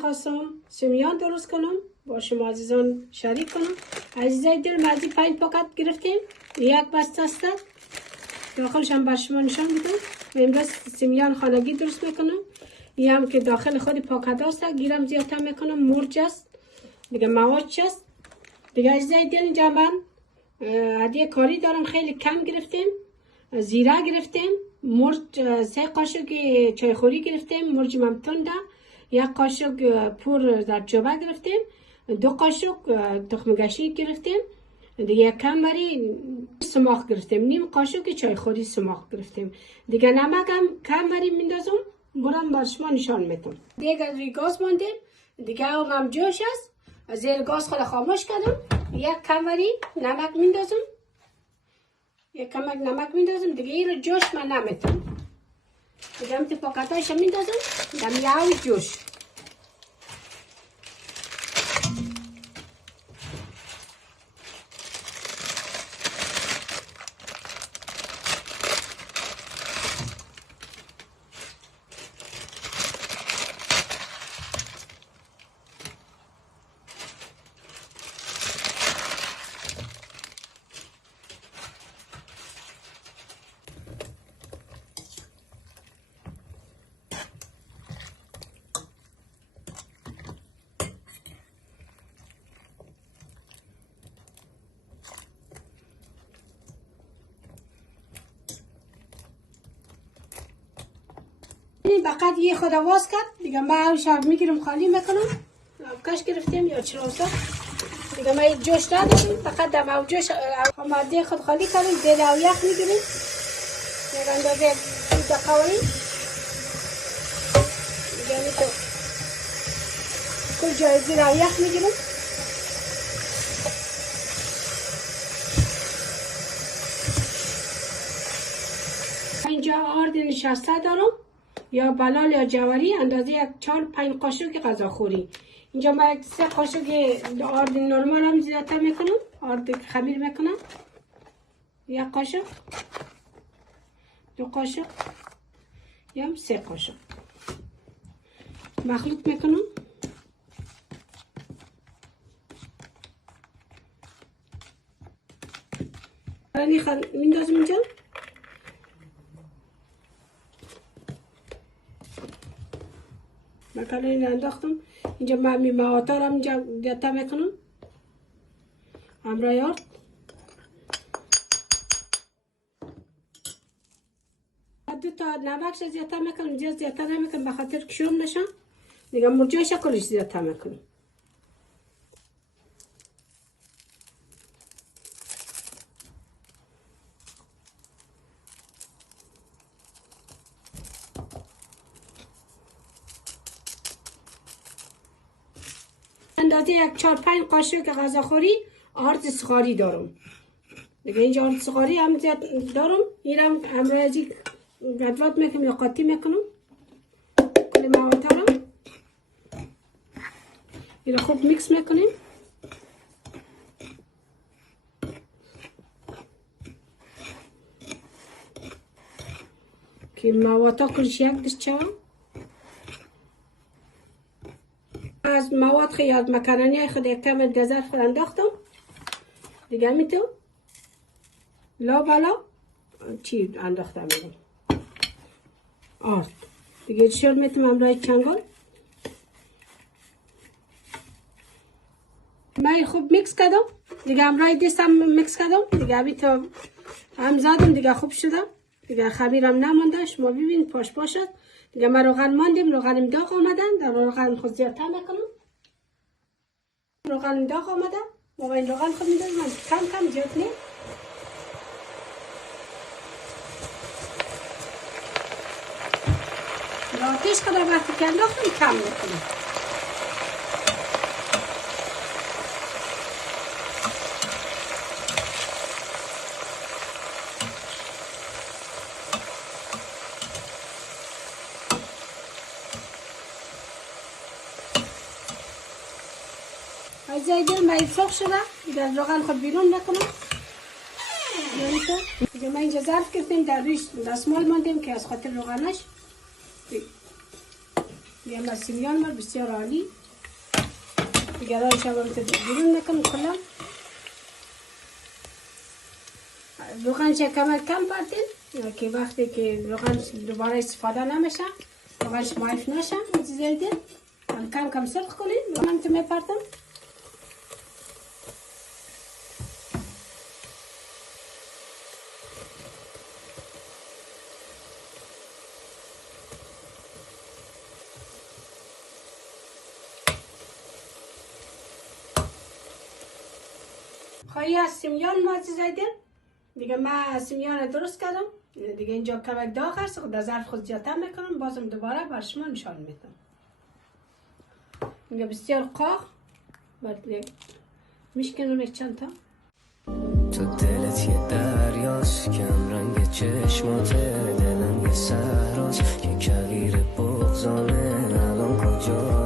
میخواستم سمیان درست کنم با شما عزیزان شریک کنم. عزیزای دل مزی 5 پاکت گرفتیم، یک بسته است، داخلش هم بر شما نشان میدم. امروز سمیان خانگی درست میکنم. این هم که داخل خود پاکت است، گیرم زیادتر میکنم، مرچ است دیگه، مواد است دیگه. عزیزای دل اینجا من هدیه کاری دارم، خیلی کم گرفتیم. زیره گرفتیم، مرچ 3 قاشق چایخوری گرفتیم، مرچ ممتونده، 1 قاشق پور زردچوبه گرفتیم، 2 قاشق تخم گشنیک گرفتیم دیگه، 1 کمبری سماق گرفتیم، نیم قاشق چایخوری سماق گرفتیم دیگه. نمک هم کمبری میندازم، برام بر شما نشان میدم. دیگه روی گاز ماندیم دیگه، هم جوش است. زیر گاز خود خاموش کردم، 1 کمبری نمک میندازم، 1 کمک نمک میندازم دیگه. این رو جوش من نمیتونم دیگه، هم پاکتایش میندازم دم یاوی جوش. فقط یه خود آواز کرد دیگه، من شب میگیرم خالی میکنم. کاش گرفتیم یا چروسا دیگه، من جوش دادم فقط دم جوش ماده خود خالی کردم. زیر او یخ میگیریم یک اندازه 2 دقیقه دیگه، تو کل جای زیر او یخ میگیریم. اینجا آرد نشسته دارم، یا بلال یا جواری، اندازه 4-5 قاشق غذاخوری. اینجا من 3 قاشق آرد نرمال هم زیادتر میکنم، آرد خمیر میکنم، 1 قاشق، 2 قاشق یا 3 قاشق مخلوط میکنم. میندازم اینجا. مثلا این انداختم اینجا، من مواد رو اینجا زیادتر میکنم همراه آرد. دو تا نمک زیادتر میکنم، زیادتر نمیکنم به خاطر کشوم نشم دیگه. مرچش کلش زیادتر میکنم. اندازه 4-5 قاشق غذاخوری آرد سخاری دارم دیگه. اینجا آرد سخاری هم زیاد دارم، اینم همراه ازی گدوات میکنم یا قاطی میکنم. کل مواد رو این رو خوب میکس میکنیم که مواد ها کلش یک دست. از مواد خیلی از مکرونی خود یک کم گذر خود انداختم دیگه. میتونم لا بالا چی انداختم میگم آرد دیگه. شد میتونم همراه چنگال من خوب میکس کردم دیگه، همراه دستم میکس کردم دیگه. میتونم هم زدم دیگه، خوب شدم دیگه. خمیرم نمانده، شما ببین پاش باشد دیگه. من روغن ماندیم، روغنم داغ آمدن، در روغن خود زیادتر میکنم. روغن داغ آمده، ما این روغن خود میدازم من کم کم، زیاد نه. آتش خدا وقتی که انداختم کم میکنم. از دل من سرخ شده دیگه، از روغن خود بیرون نکنم. دیگه من اینجا ظرف کردیم، در رویش دستمال ماندیم که از خاطر روغنش دیگه سیمیان بر بسیار عالی. دیگه را شما بیرون نکن کلا. روغن کم پردین که وقتی که روغن دوباره استفاده نمیشه روغنش مایف نشه زیاده کم کم سرخ کنین. روغن تو میپردم. خواهی از سیمیان ما زیدیم. دیگه من سیمیان درست کردم. دیگه اینجا کمک داغ هست در ظرف خود زیادتر میکنم. بازم دوباره بر شما نشان میدم. اینجا بسیار قاق میشکنم یک چند تا. تو دلت یه دریاست کم رنگ چشماته دلم یه سهراست که کویر بغزانه الان کجا